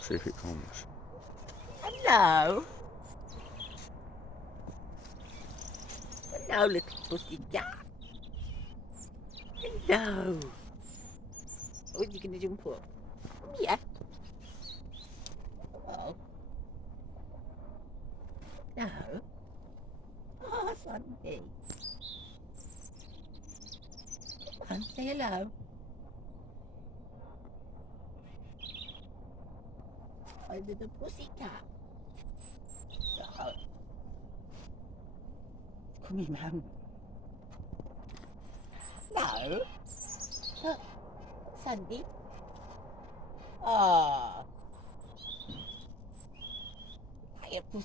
See if it comes. Hello. Hello, little pussycat. Hello. Oh, you gonna jump up? Yeah. Oh. No. Oh, Sunday. Come on, say hello. My little pussycat. Oh. Come here, Mum. No. Oh, Sunday. Oh. Hiya, pussy.